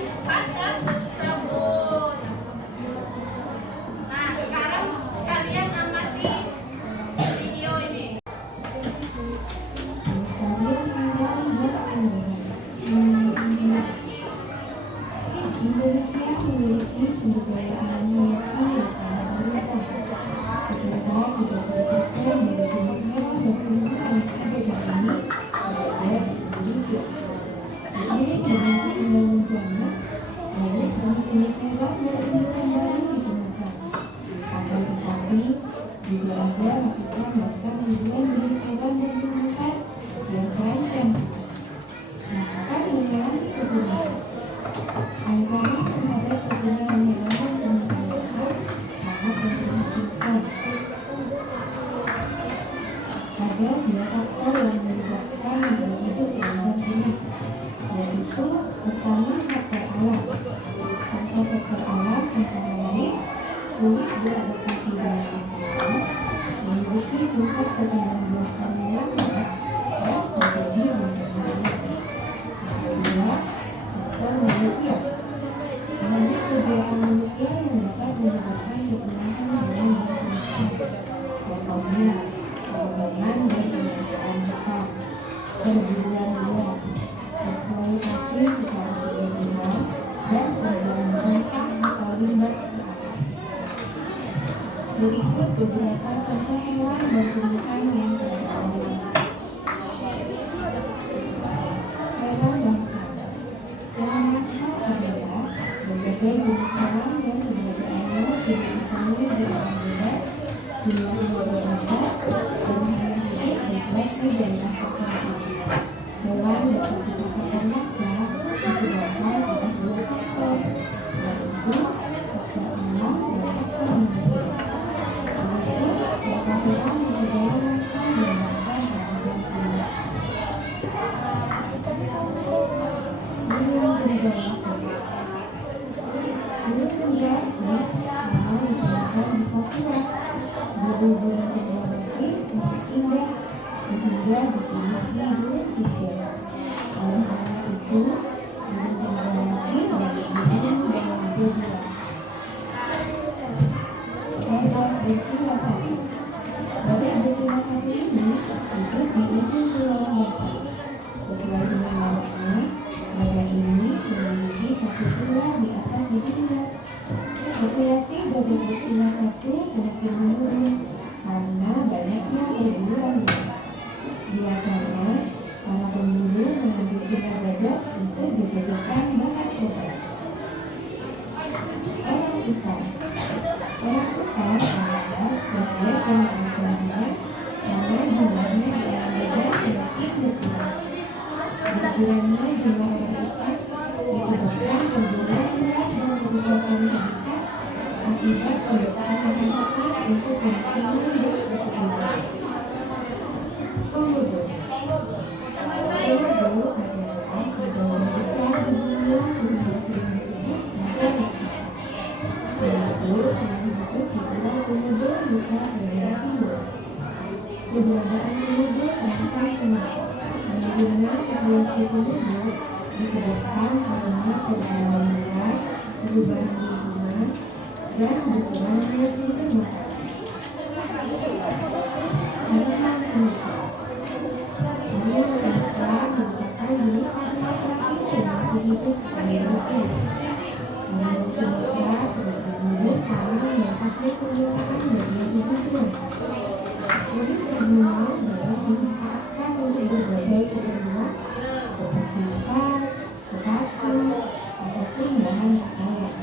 cepat tersebut. Nah, sekarang kalian amati video ini. Indonesia memiliki sumber daya alam yang kaya karena negara tidak berdasarkan dari jenis hewan dan tumbuhan yang ada di sini, ada di Indonesia. Ini termasuk membangun banyak, banyak jenis hewan dan tumbuhan baru ditemukan. Akan tetapi, juga ada ratusan bahkan ribuan jenis hewan dan tumbuhan yang terancam. Nah, apa dengan kegunaan? Ancaman terhadap kegunaan hewan dan tumbuhan sangat memprihatinkan. Ada dua faktor yang menyebabkan hewan itu terancam punah, yaitu pertama faktor alam. Faktor alam antara lain sulit beradaptasi dengan lingkungan, memiliki tingkat ketidakbiasaan yang rendah dan menjadi bencana. Kedua, faktor manusia. Banyak kegiatan manusia yang dapat menyebabkan kepunahan hewan dan tumbuhan. Contohnya, pembangunan dan pengadaan hutan, perburuan liar, eksploitasi secara ilegal, dan pembuangan sampah atau limbah. Berikut beberapa contoh hewan dan tumbuhan yang terdapat. Hewan langka. Hewan langka adalah berbagai jenis hewan yang keberadaannya tidak ditemui di alam bebas, di luar Indonesia, dan hanya hidup dan di daerah tertentu. Hewan dapat dikatakan langka disebabkan oleh dua faktor, yaitu faktor alam dan faktor manusia. Beberapa hewan yang tergolong langka menyebabkan terancam punah. Burung penggalaksi. Burung penggalaksi memang ditemukan di Papua. Burung penggalaksi sangat indah sehingga dijuluki burung sisir. Oleh karena itu, burung penggalaksi menjadi burung yang berbeda. Hewan betina satu. Badak betina satu ini hidup di ujung pulau Batu. Sesuai dengan namanya, badak ini memiliki satu tulang di atas giginya. Populasi badak betina satu semakin menurun karena banyaknya perburuannya. Biasanya, para pemburu mengambil sisa badak untuk dijadikan bahan obat. Orang utan. Orang utan adalah spesies yang asalnya karena jumlahnya di alam bebas semakin berkurang. Berkurangnya jumlah orang utan disebabkan perburuan berat dan kerusakan habitat akibat kebutuhan masyarakat untuk continue berkecukupan. Komodo. Komodo adalah sebagian besar dunia burung-burung yang yaitu yang hidup di pulau Komodo, Nusa Tenggara Timur. Keberadaan komodo terancam punah. Kemungkinan populasi komodo disebabkan karena perjalanan luar, perubahan lingkungan, dan berkurangnya ditemukan. Harimau Sumatera. Harimau Sumatera merupakan jenis harimau terakhir yang masih hidup pada musim. Harimau Sumatera terus berburu karena melepasnya penggunaan bagian tubuhnya. Kulit harimau dapat dimanfaatkan untuk berbagai keperluan seperti ikan, sepatu, ataupun bahan pakaian.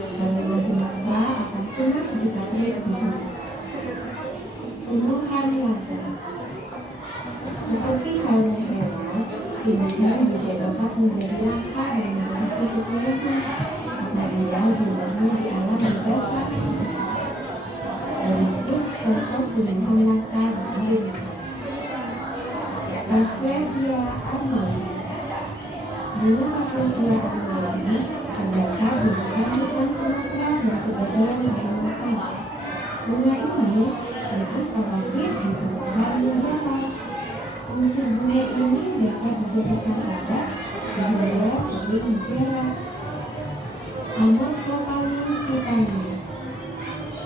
Harimau Sumatera akan punah jika terus diburu. Tumbuhan langka. Seperti halnya hewan, tumbuhan juga dapat menjadi langka dan memiliki kepunahan apabila jumlahnya di alam bebas makin sedikit. Berikut contoh tumbuhan langka di Indonesia. Rafflesia armoi. Burung Rafflesia armoi terdapat di Kalimantan Sumatera dan sebagian Kalimantan. Bunga ini hidup parasit di tumbuhan yang datar. Untuk bule ini dapat dijadikan obat sehingga sebagai negara. Nomor totalis Italia.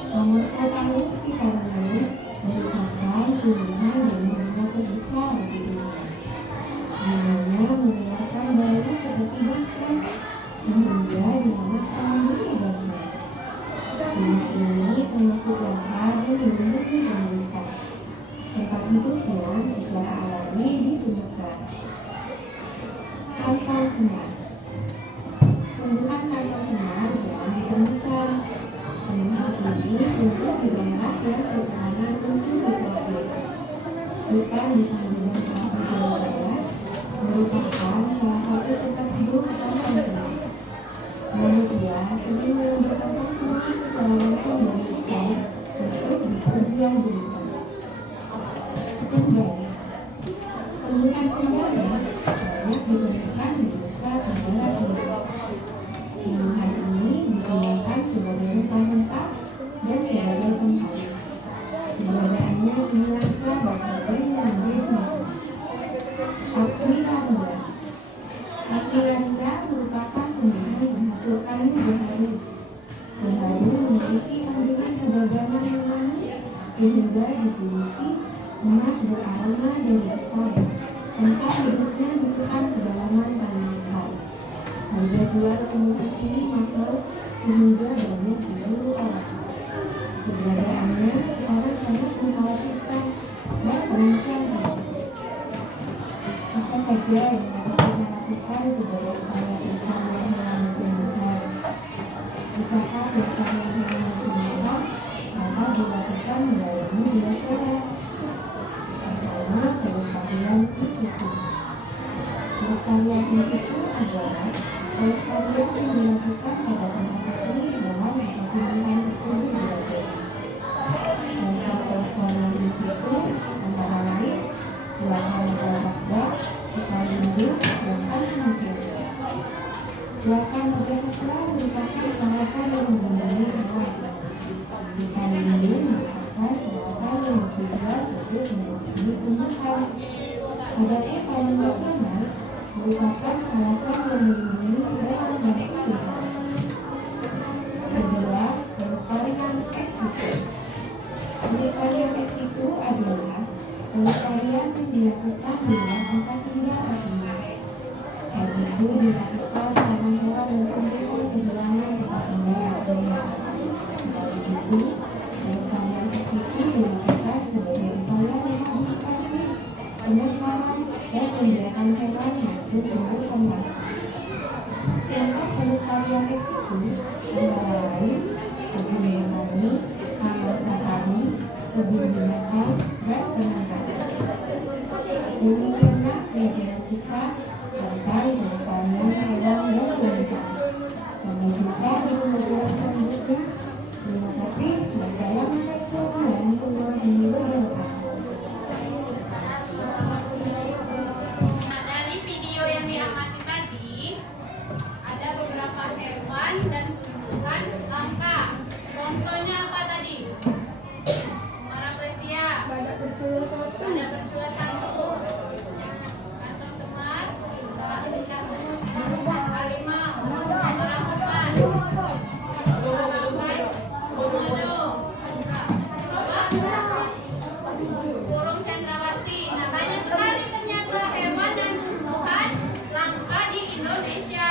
Nomor totalis Italia merupakan pilihan yang nomor terbesar di dunia. Namanya mengeluarkan bayi seperti bangsa sehingga dinamakan dunia bangsa. Jenis ini termasuk langka dan dilindungi pemerintah. Tempat hidupnya secara alami di Sumatera. Kapal senar. Tumbuhan kapal senar yang ditemukan. Tumbuhan ini tumbuh di daerah yang terkenal untuk dipelajari. Hutan di pinggiran Kepulauan Jawa Barat merupakan salah satu tempat hidup kapal senar. Manusia ingin berkembang semakin secara langsung dari ikan untuk diperjual belikan. Cendana. Tumbuhan cendana banyak ditemukan di Nusa Tenggara Timur. Tumbuhan ini digunakan sebagai rempah-rempah dan sebagai pengharum. Keberadaannya langka dan menjadi Aquilaria. Aquilaria merupakan tumbuhan menghasilkan gaharu. Gaharu memiliki kandungan keberagaman yang manis sehingga dimiliki emas beraroma dari besar. Tempat hidupnya di hutan kedalaman Kalimantan. Harga jual tumbuhan ini mahal sehingga banyak diburu orang. Keberadaannya sekarang sangat mengkhawatirkan dan terancam habis. Apa saja yang dapat kita lakukan sebagai upaya pelestarian hewan Sumatera? Usaha pelestarian hewan Sumatera dapat dilakukan melalui dua cara. Pertama, pelestarian in situ. Pelestarian in situ adalah pelestarian yang dilakukan pada tempat asli dalam atau pilihan tersebut berada. Contoh pelestarian in situ antara lain Suaka Nagara, Sukalindu, dan Kalimantan. Suaka Nagara merupakan kawasan yang melindungi hewan. Sukalindu merupakan kawasan yang bertujuan untuk melindungi tumbuhan. Adapun Kalimantan merupakan kawasan yang melindungi hewan dan tumbuhan. Kedua, pelestarian ex situ. Pelestarian ex situ adalah pelestarian yang dilakukan di luar tempat tinggal aslinya. Hal itu dilakukan karena hewan dan tumbuhan kehilangan tempat tinggal aslinya. Dari itu, pelestarian ex situ dilakukan sebagai upaya rehabilitasi, penyelamatan, dan pembiakan hewan maupun tumbuh kembang. Contoh pelestarian ex situ antara lain kebun botani, taman safari, kebun binatang, dan penangkaran. Demikianlah pelajaran kita tentang pelestarian hewan dan tumbuhan. Sampai jumpa di pelajaran selanjutnya. Terima kasih. Wassalamualaikum warahmatullahi wabarakatuh. Nah, dari video yang diamati tadi, ada beberapa hewan dan tumbuhan langka. Contohnya apa tadi? Parapresia, badak bercula satu, kantong semar, harimau, orangutan, orangutan, komodo, burung cendrawasih. Nah, banyak sekali ternyata hewan dan tumbuhan langka di Indonesia.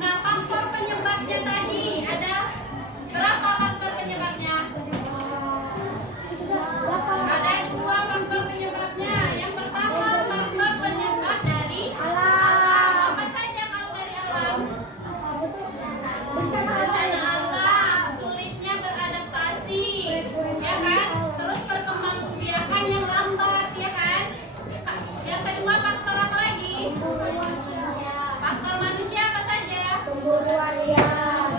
Nah, faktor penyebabnya tadi ada berapa faktor penyebabnya? Ada dua faktor penyebabnya. Yang pertama, faktor penyebab dari alam. Apa saja kalau dari alam? Bencana alam, sulitnya beradaptasi, ya kan? Terus perkembangbiakan yang lambat, ya kan? Yang kedua, faktor apa lagi? Faktor manusia apa saja? Pemburuan liar,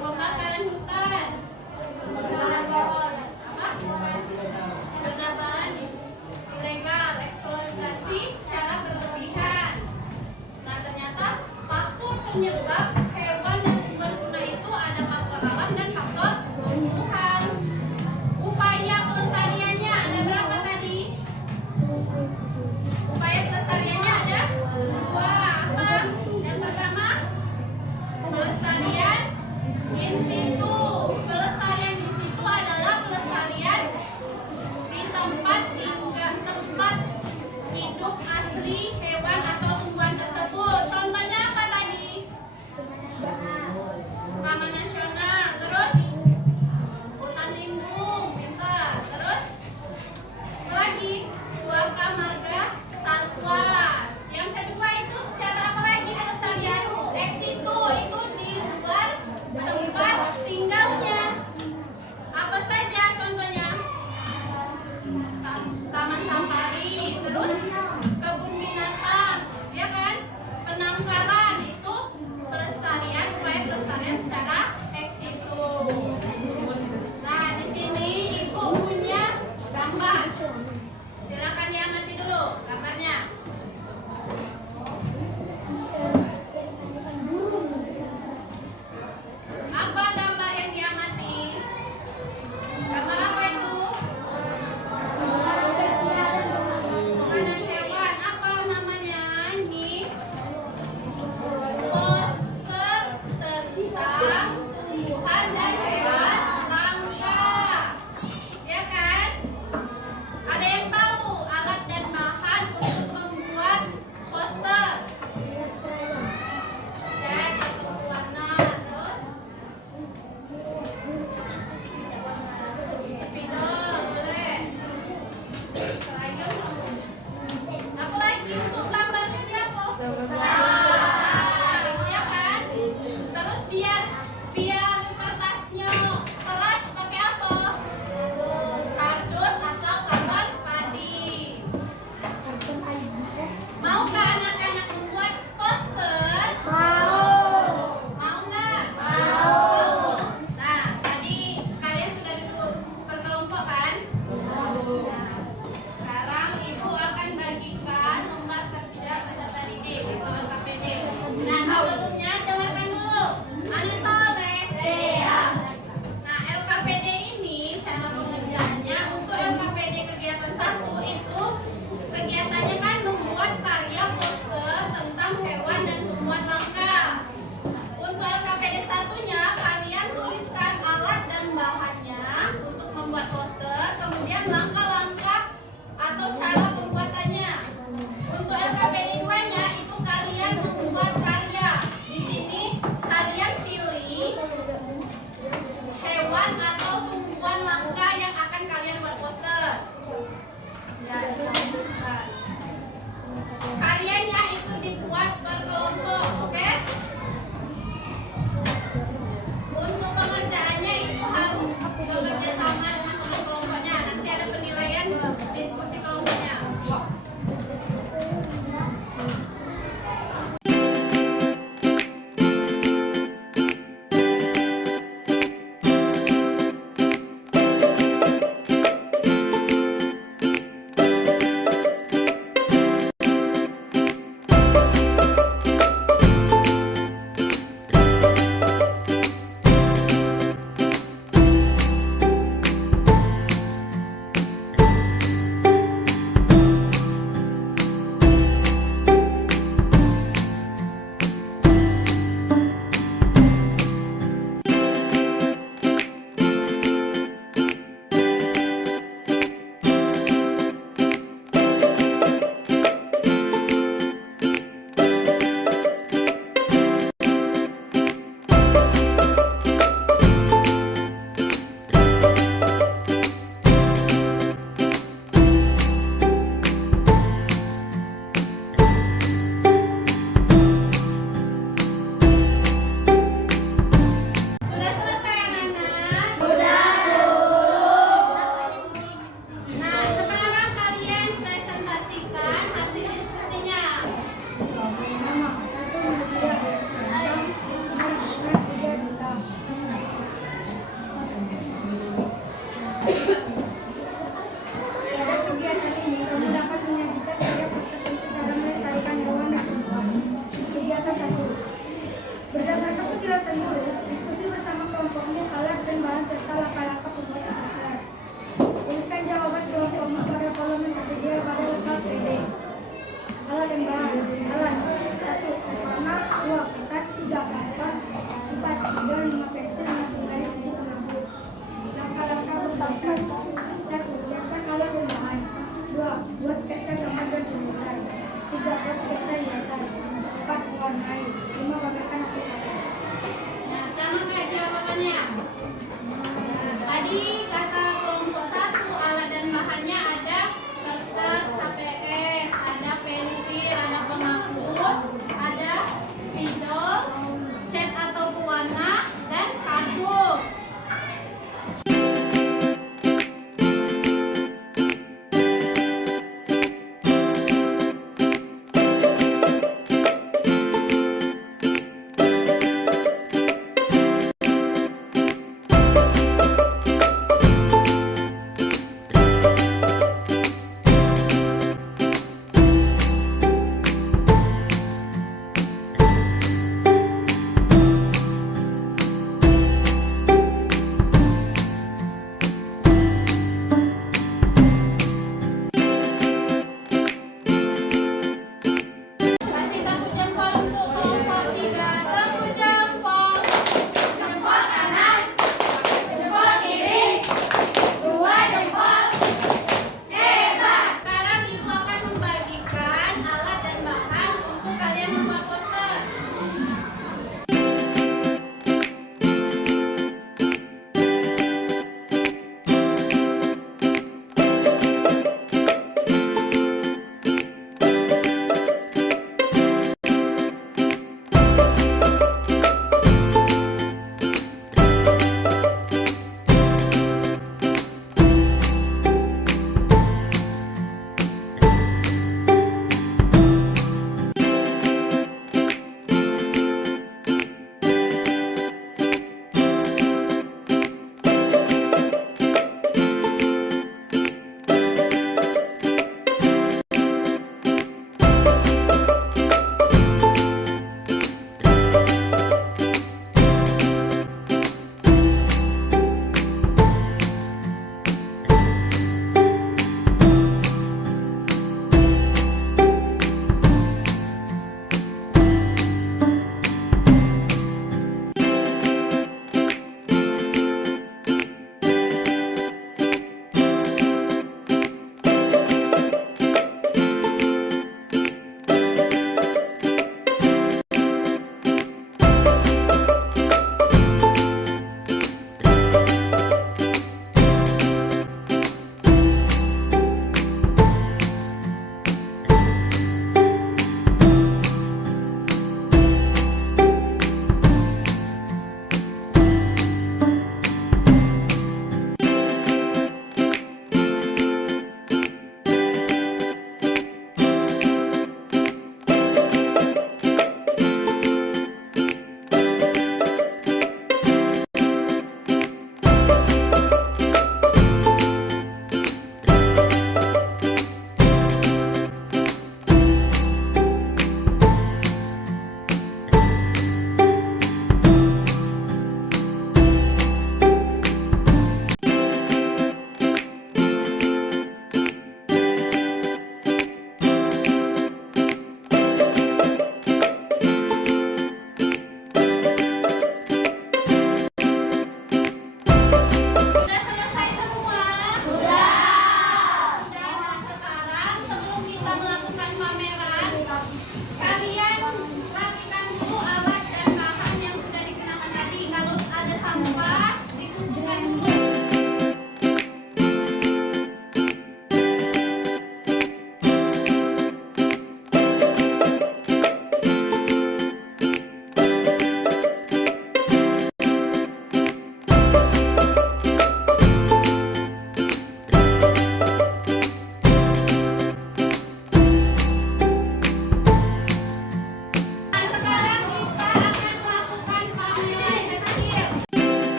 pembakaran hutan, penebangan ilegal, eksploitasi secara berlebihan. Nah, ternyata faktor penyebab hewan dan sumber punah itu ada faktor alam dan faktor tumbuhan. Upaya pelestariannya ada berapa tadi? Upaya pelestariannya ada Kelangkaran itu pelestarian, upaya pelestarian secara ex situ. Nah, di sini Ibu punya gambar. Silakan diamati dulu gambarnya. Apa gambar yang diamati? Gambar apa itu? Makanan hewan. Apa namanya? Ini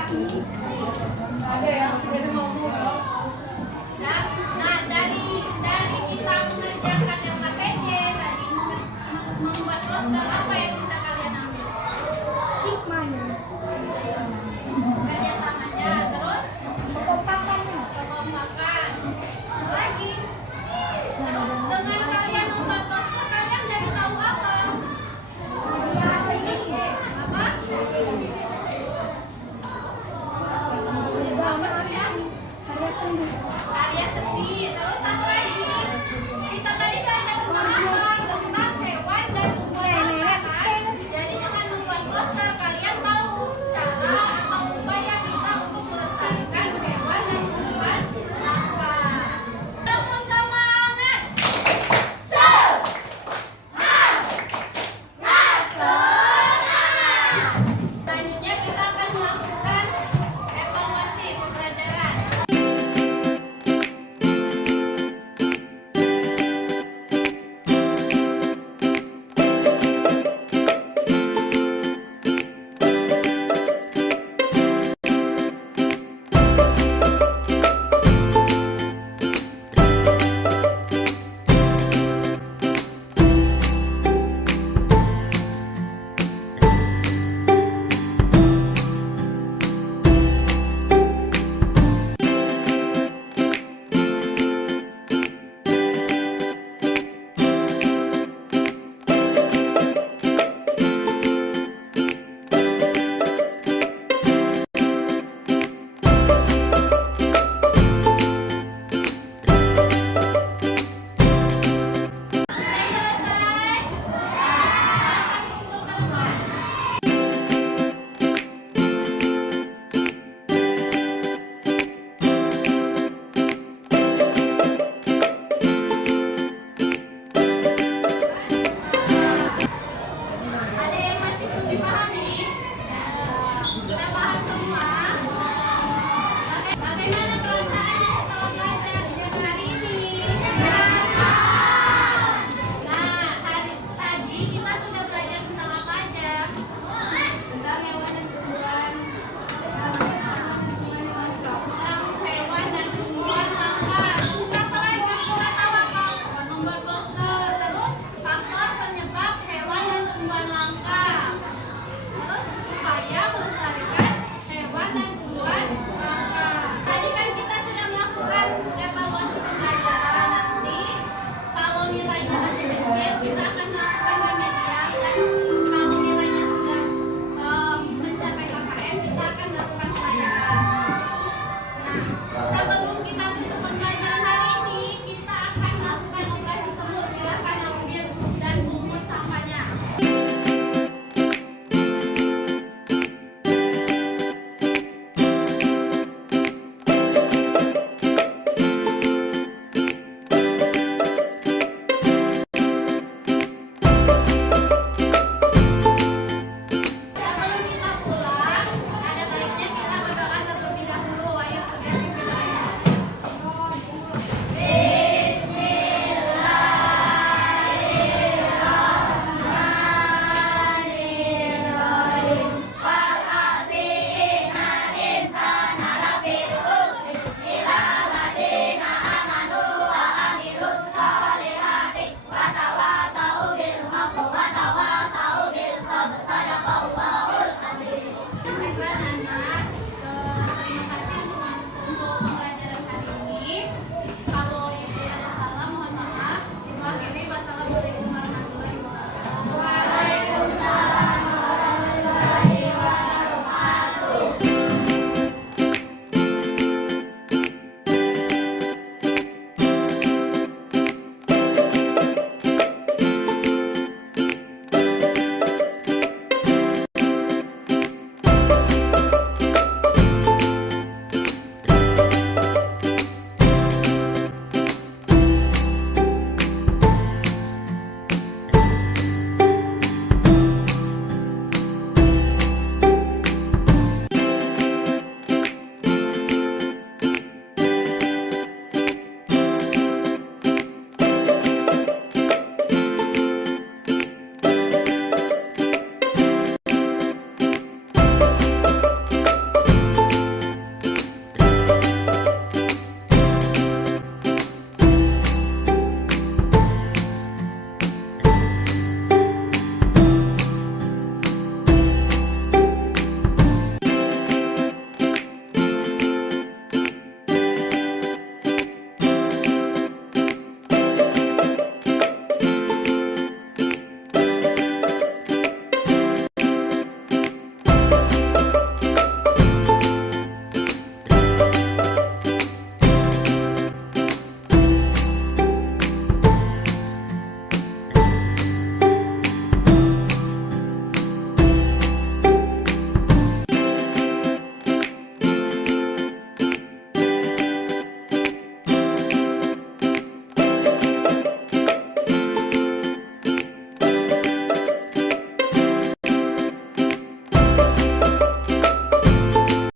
Nah, dari kita mengerjakan LKPD tadi membuat roster apa yang